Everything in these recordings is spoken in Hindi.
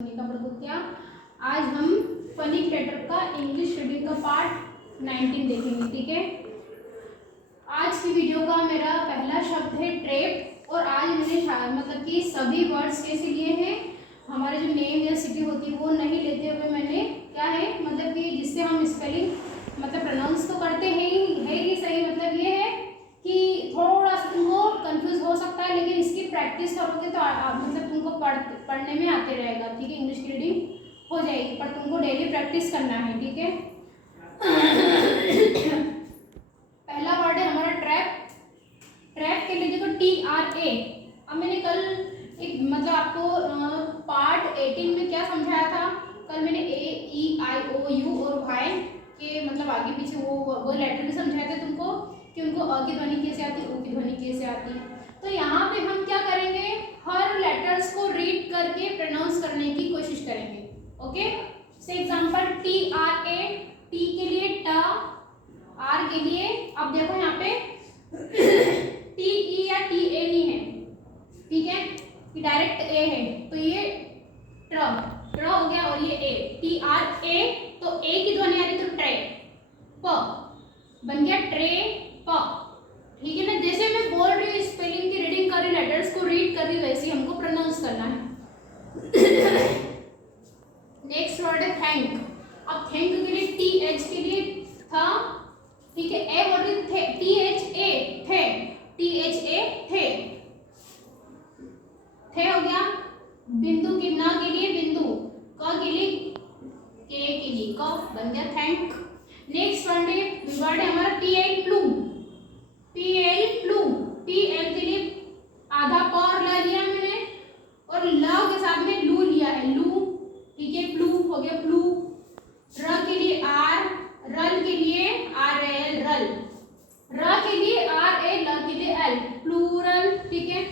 का प्रभुत्या। आज हम फनिक लेटर का इंग्लिश रीडिंग का पार्ट 19 देखेंगे। ठीक है, आज की वीडियो का मेरा पहला शब्द है ट्रेप। और आज मैंने मतलब कि सभी वर्ड्स कैसे लिए हैं, हमारे जो नेम या सिटी होती है वो नहीं लेते हुए मैंने क्या है मतलब कि जिससे हम स्पेलिंग मतलब प्रोनाउंस तो करते हैं ही सही। मतलब ये है कि थोड़ा सा तुमको कंफ्यूज हो सकता है, लेकिन इसकी प्रैक्टिस करोगे तो मतलब तुमको पढ़ने में आते रहेगा। ठीक है, इंग्लिश की रीडिंग हो जाएगी, पर तुमको डेली प्रैक्टिस करना है। ठीक है, पहला वर्ड है हमारा ट्रैप। ट्रैप के लिए देखो TRA। अब मैंने कल एक मतलब आपको पार्ट 18 में क्या समझाया था, कल मैंने A, E, I, O, U और Y के मतलब आगे पीछे वो लेटर भी समझाए थे तुमको कि उनको अ की ध्वनि कैसे आती है, उ की ध्वनि कैसे आती है। तो यहाँ पे हम क्या करेंगे, हर लेटर्स को रीड करके प्रोनाउंस करने की कोशिश करेंगे। ओके, से एग्जांपल TRA, टी के लिए ट, आर के लिए, अब देखो यहाँ पे TE या TA नहीं है, ठीक है, ये डायरेक्ट A है, तो ये ट्र हो गया और ये A, TRA, तो A की ध्वनि आ रही तो ट्रे, प बन गया ट्रे प। ठीक है ना, जैसे मैं बोल रही हूँ स्पेलिंग की रीडिंग कर रही, लेटर्स को रीड कर रही, वैसे हमको प्रोनाउंस करना है। नेक्स्ट वर्ड है थैंक। अब थैंक के लिए TH के लिए था, ठीक है, ए बोल रही थे, THA थे, THA थे हो गया। बिंदु के ना के लिए बिंदु, क के लिए के लिए क, बन गया थैंक। नेक्स्ट वर्ड है हमारा PL प्लू। PL प्लू, PL के लिए आधा प और ल लिया मैंने, और ल के साथ में लू लिया है, लू, ठीक है, प्लू हो गया प्लू। र के लिए आर, रल के लिए RL रल, र के लिए RA, ल के लिए L प्लूरल। ठीक है,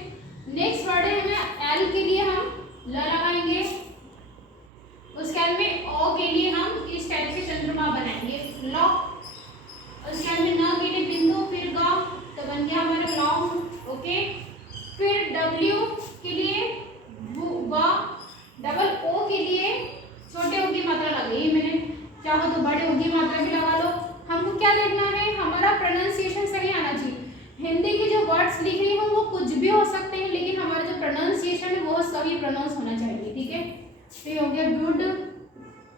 नेक्स्ट वर्ड है हमें L के लिए हम ल लगाएंगे, उसके बाद में O के लिए हम इस टाइप से चंद्रमा बनाएंगे लॉ, उसके बाद में न के लिए बिंदु, फिर ग, तो बन गया हमारा लॉन्ग। ओके, फिर W के लिए ग, डबल O के लिए छोटे O की मात्रा लगाई मैंने, चाहो तो बड़े O की मात्रा भी लगा लो। हमको क्या देखना है, हमारा प्रोनाउंसिएशन सही आना चाहिए। हिंदी के जो वर्ड्स लिख रही हूँ वो कुछ भी हो सकते हैं, लेकिन हमारा जो प्रोनाउंसिएशन है वो सही प्रोनाउंस होना चाहिए। ठीक है, तो ये हो गया गुड।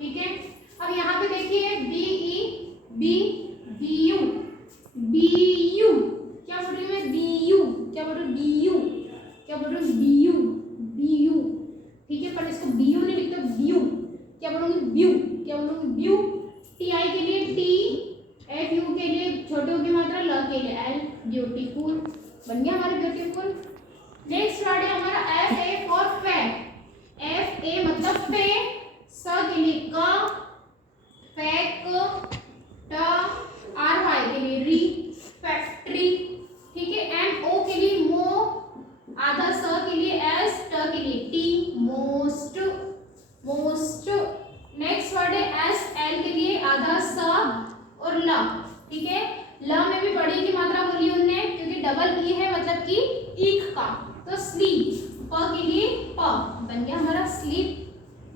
ठीक है, अब यहाँ पे देखिए BU, क्या बोल रही हूँ मैं, BU, क्या बोल रही हूँ, BU, ठीक है, पर इसको BU नहीं लिखते, BU, क्या बोलूँगी ब्यू। TI के लिए T, FU के लिए छोटे U की मात्रा, ल के लिए L, ब्यूटीफुल, बन गया हमारा ब्यूटीफुल। नेक्स्ट वर्ड है हमारा FA फॉर फैक्ट। FA मतलब फे, स के लिए क, फैक, ट, RY के लिए री, फैक्ट्री, ठीक है, MO के लिए मो, आधा स के लिए S, ट के लिए टी, मोस्ट। नेक्स्ट वर्ड है SL के लिए आधा स और ल, ठीक है, ल में भी बड़ी की मात्रा बोली उनने, क्योंकि डबल ई है मतलब कि ईख का, तो स्लीप, प के लिए प, बन गया हमारा स्लीप।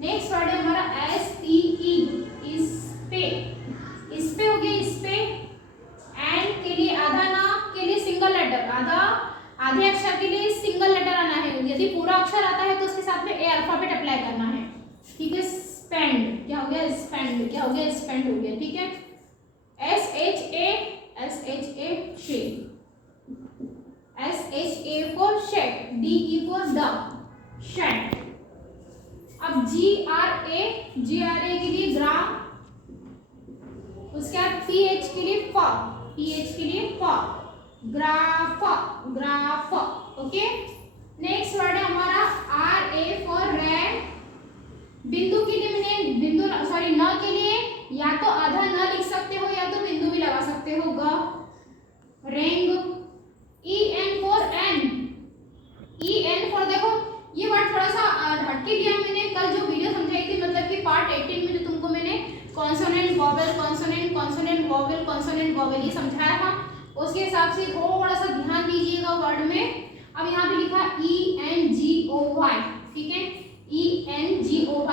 नेक्स्ट वर्ड है हमारा SPE, इस पे हो गया, इस पे। एंड के लिए आधा ना के लिए सिंगल लेटर, आधे अक्षर के लिए सिंगल लेटर आना है, यदि पूरा अक्षर आता है तो उसके साथ में ए अल्फाबेट अप्लाई करना है। ठीक है, स्पेंड, क्या हो गया, स्पेंड, क्या हो गया, स्पेंड हो गया। ठीक है, SHA for shade, DE for the, shade. अब GRA के लिए ग्राम, उसके बाद PH के लिए फ, ग्राफ। ओके, नेक्स्ट वर्ड है हमारा RA फॉर रैड। बिंदु के लिए मैंने न के लिए या तो आधा न लिख सकते हो या तो बिंदु भी लगा सकते हो, ग, रेंग। EN फॉर देखो ये वर्ड थोड़ा सा हटके लिया मैंने, कल जो वीडियो समझाई थी मतलब कि पार्ट 18 में जो तुमको मैंने कॉन्सोनेंट वॉवेल ये समझाया था, उसके हिसाब से थोड़ा सा ध्यान दीजिएगा वर्ड में। अब यहाँ पे लिखा ENGOY, ठीक है, ENGOY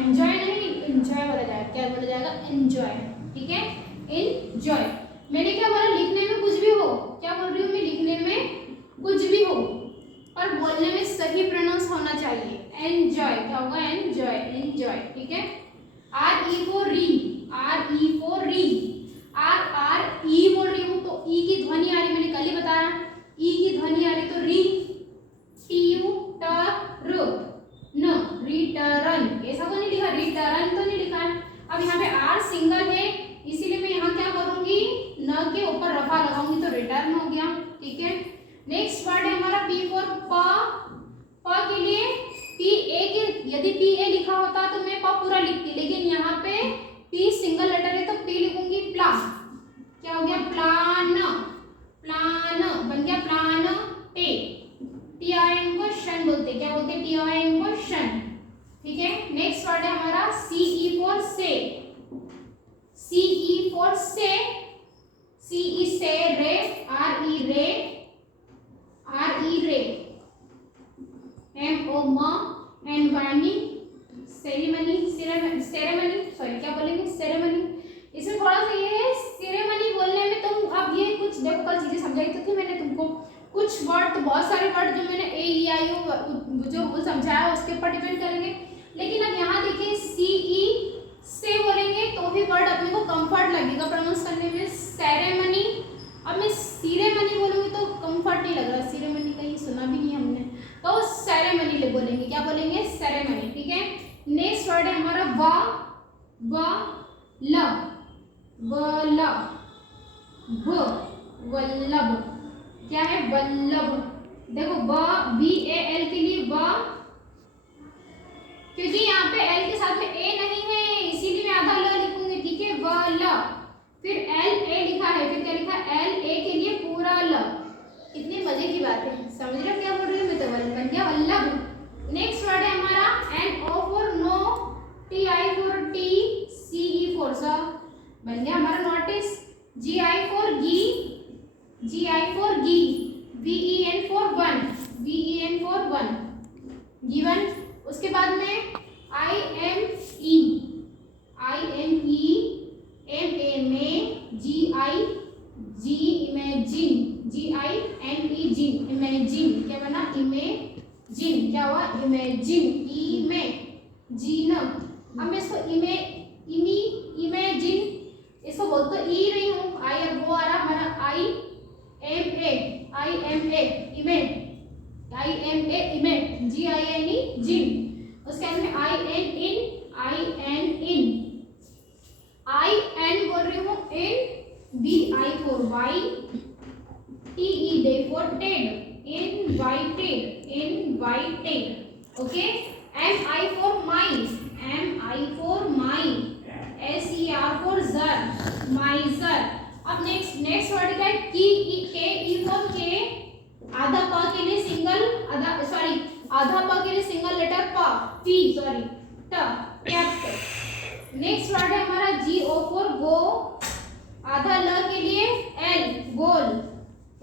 एंजॉय नहीं, एंजॉय बोला जाएगा। क्या बोला जाएगा? एंजॉय। ठीक है, एंजॉय। मैंने क्या बोला? लिखने में कुछ भी हो। क्या बोल रही हूँ मैं? लिखने में कुछ भी हो पर बोलने में सही प्रोनाउंस होना चाहिए। एंजॉय क्या होगा? Enjoy, enjoy. ठीक है। आर ई फॉर री, आर ई फॉर री, आर ई बोल रही हूँ तो ई की ध्वनि आ रही, मैंने कल ही बताया, ई की ध्वनि आ रही तो री, टी यू ट र न, रिटर्न। ऐसा तो नहीं लिखा, रिटर्न तो नहीं लिखा है। अब यहाँ पे आर सिंगल है इसीलिए मैं यहाँ क्या करूंगी? न के ऊपर रफा लगाऊंगी तो रिटर्न हो गया। ठीक है। नेक्स्ट वर्ड है हमारा पी फॉर प। प के लिए पी ए के, यदि पी ए लिखा होता तो मैं प पूरा लिखती, लेकिन यहाँ पे पी सिंगल लेटर है तो पी लिखूंगी प्ला। क्या हो गया? प्लान, प्लान बन गया प्लान टे। टी आई एन को शन बोलते, क्या बोलते? टी आई एन को शन। ठीक है। नेक्स्ट वर्ड है हमारा सी ई फॉर से। सी ई फॉर से, सी ई से रे, आर ई रे, आर ई रे, एम ओ म एन वानी, सेरेमनी, सेरेमनी सॉरी क्या बोलेंगे? सेरेमनी। इसमें थोड़ा सा ये है सेरेमनी बोलने में तुम अब ये कुछ देखो, कल चीजें समझाई तो थी मैंने तुमको, कुछ वर्ड तो बहुत सारे वर्ड जो मैंने ए ई आई ओ जो रूल समझाया उसके ऊपर डिपेंड करेंगे, लेकिन अब यहाँ देखिए सी ई से बोलेंगे तो भी वर्ड अपने को कंफर्ट लगेगा प्रोनाउंस करने में। सेरेमनी, अब मैं सीरेमनी बोलूंगी तो कंफर्ट नहीं लग रहा, सीरेमनी कहीं सुना भी नहीं हमने, तो सेरेमनी ले बोलेंगे। क्या बोलेंगे? सेरेमनी। ठीक है। नेक्स्ट वर्ड है हमारा व, व ल, व ल, भ, वल्लभ। क्या है? वल्लभ। देखो व, बी ए एल के लिए व, क्योंकि यहाँ पे एल के साथ में ए नहीं है इसीलिए मैं आधा ल लिखूंगी। ठीक है, व ल। फिर एल ए लिखा है, फिर क्या लिखा? एल ए के लिए पूरा ल। कितने मजे की बात है, समझ रहे हो क्या बोल रही हूँ मैं? तो बन गया वल्लभ। नेक्स्ट वर्ड है हमारा N O for no, T I for ti, C E for स, बन गया हमारा notice. G I for gi, G I for gi, V E N for ven, V E N for ven, given. उसके बाद में I M E, I M E, M A में, G I, G imagine, G I N E जिन, इमेजिन। क्या बना? इमेजिन। क्या हुआ? इमेजिन, ई में जीन। अब मैं इसको इमे, इमी, इमेजिन इसको बोल तो ई रही हूँ, आई अब वो आ रहा हमारा I M A, I M A इमे, आई एम ए इमे, जी आई एन ई जिन। उसके बाद में I N in, I N in, I N बोल रही हूँ in, V I for vi, T E D for ted, invited, invited. Okay. M I for my, M I for my, S E R for ser, miser. अब नेक्स्ट वर्ड क्या है? की ई, के ई फॉर के, आधा प के लिए सिंगल, आधा सॉरी आधा प के लिए सिंगल लेटर प, पी सॉरी ट, कैप्ट। नेक्स्ट वर्ड है हमारा जी ओ फॉर गो, आधा ल के लिए एल, गोल,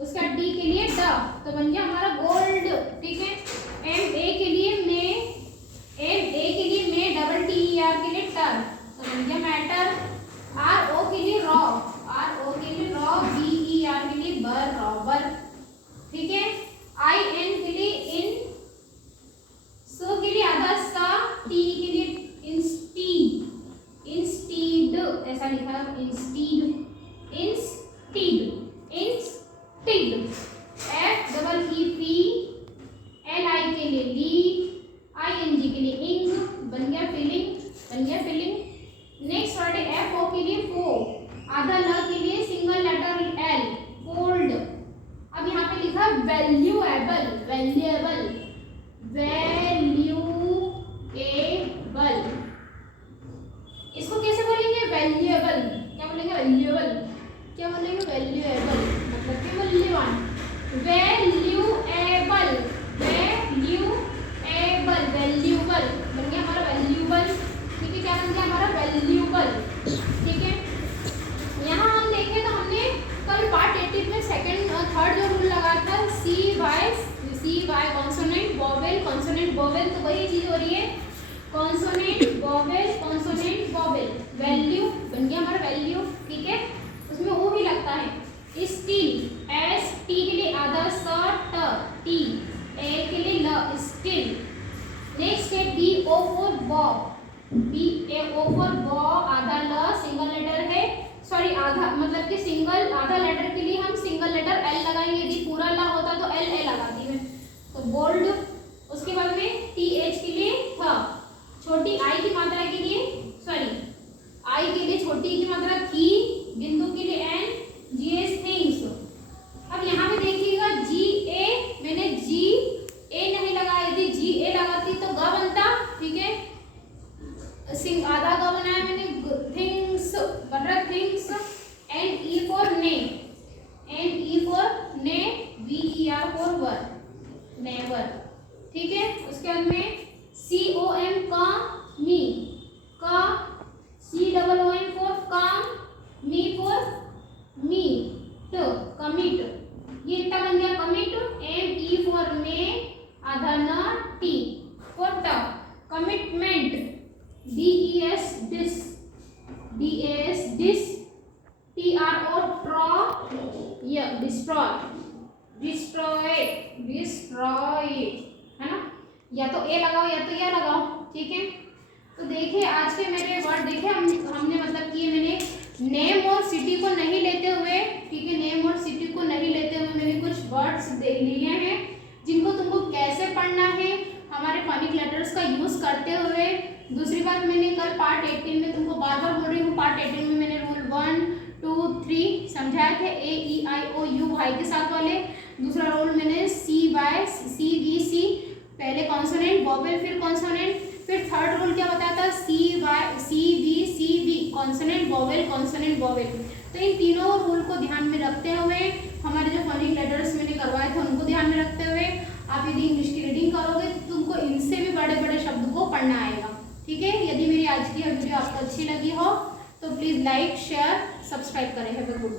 उसका डी के लिए ड, तो बन गया हमारा गोल्ड। ठीक है। एम ए के लिए मे, एम ए के लिए मे, डबल टी ई आर के लिए टर, तो बन गया मैटर। आर ओ के लिए रॉ, आर ओ के लिए रॉ, बी ई आर के लिए बर, रॉबर। ठीक है। आई एन के लिए इन, सो के लिए आधा सा, टी के लिए इंस्टी, इंस्टीड ऐसा लिखा है, instead, instead, instead. F double E P, L I के लिए ली, आई एन जी के लिए इंग, बन गया फिलिंग, बन गया फिलिंग। नेक्स्ट वर्ड है एफ ओ के लिए फो, आधा ल के लिए सिंगल लेटर एल, फोल्ड। अब यहाँ पे लिखा वैल्यूएबल, वैल्यूएबल, वैल्यूएबल। इसको कैसे बोलेंगे? वैल्यूएबल। क्या बोलेंगे? वैल्यूएबल। क्या बोलेंगे? वैल्यूएबल मतलब कि मूल्यवान। वैल्यूएबल, वैल्यूएबल, वैल्यूबल बन गया हमारा वैल्यूबल। ठीक है। क्या बन गया हमारा? वैल्यूबल। ठीक है। यहाँ हम देखें तो हमने कल पार्ट 80 में सेकंड और थर्ड जो रूल लगाया था, C Y consonant vowel, consonant vowel, तो वही चीज हो रही है। Consonant vowel, consonant vowel, value बन गया हमारा वैल्यू, ठीक है, उसमें ओ भी लगता है। स्टील, एस टी के लिए आधा, स ट टी, ए के लिए ल, स्टील। नेक्स्ट है बी ओ फॉर बॉ, बी ए ओ फॉर बॉ, आधा ल, सिंगल लेटर है, सॉरी आधा मतलब कि सिंगल, आधा लेटर के लिए हम सिंगल लेटर एल लगाएंगे, यदि पूरा ला होता तो एल ए लगाती मैं, तो बोल्ड। उसके बाद में टी एच के लिए थ, छोटी आई की मात्रा के लिए, सॉरी आई के लिए छोटी की मात्रा की, बिंदु के लिए एन, जी एस थिंग्स। अब यहाँ पे देखिएगा जी ए, मैंने जी ए नहीं लगाया, यदि जी ए लगाती तो ग बनता, ठीक है, आधा ग बनाया मैंने, थिंग्स बन रहा थिंग्स। एन ई फॉर ने, एन ई फॉर ने, V E R for were, never, ठीक है। उसके बाद में सी ओ एम का मी, का, C double O M for काम, मी फॉर मी, तो कमिट, ये इतना बन गया कमिट। एम ई फॉर में, आधा न, टी फॉर ट, commitment, D E S dis, D A S dis, T R O tro, या डिस्ट्रॉय, डिस्ट्रॉय, डिस्ट्रॉय, है ना, या तो ए लगाओ या तो ये लगाओ, ठीक है। तो देखिए आज के मेरे वर्ड देखिए, हमने मतलब कि मैंने नेम और सिटी को नहीं लेते हुए, ठीक है, नेम और सिटी को नहीं लेते हुए मैंने कुछ वर्ड्स लिए हैं जिनको तुमको कैसे पढ़ना है हमारे फॉनिक लेटर्स का यूज करते हुए। दूसरी बात, मैंने कल पार्ट 18 में तुमको बार बार बोल रही हूँ, पार्ट 18 में मैंने रूल 1 2 3 समझाए थे, ए ई आई ओ यू वाई के साथ वाले। दूसरा रूल मैंने सी वाई सी वी सी, पहले कॉन्सोनेंट वॉवेल फिर कॉन्सोनेंट, फिर थर्ड रूल क्या बताया था, C Y C V consonant vowel, consonant vowel. तो इन तीनों रूल को ध्यान में रखते हुए, हमारे जो फॉनिक लेटर्स मैंने करवाए थे उनको ध्यान में रखते हुए, आप यदि इंग्लिश की रीडिंग करोगे तो तुमको इनसे भी बड़े बड़े शब्द को पढ़ना आएगा, ठीक है। यदि मेरी आज की वीडियो आपको अच्छी लगी हो तो प्लीज़ लाइक शेयर सब्सक्राइब करें। Have a good day.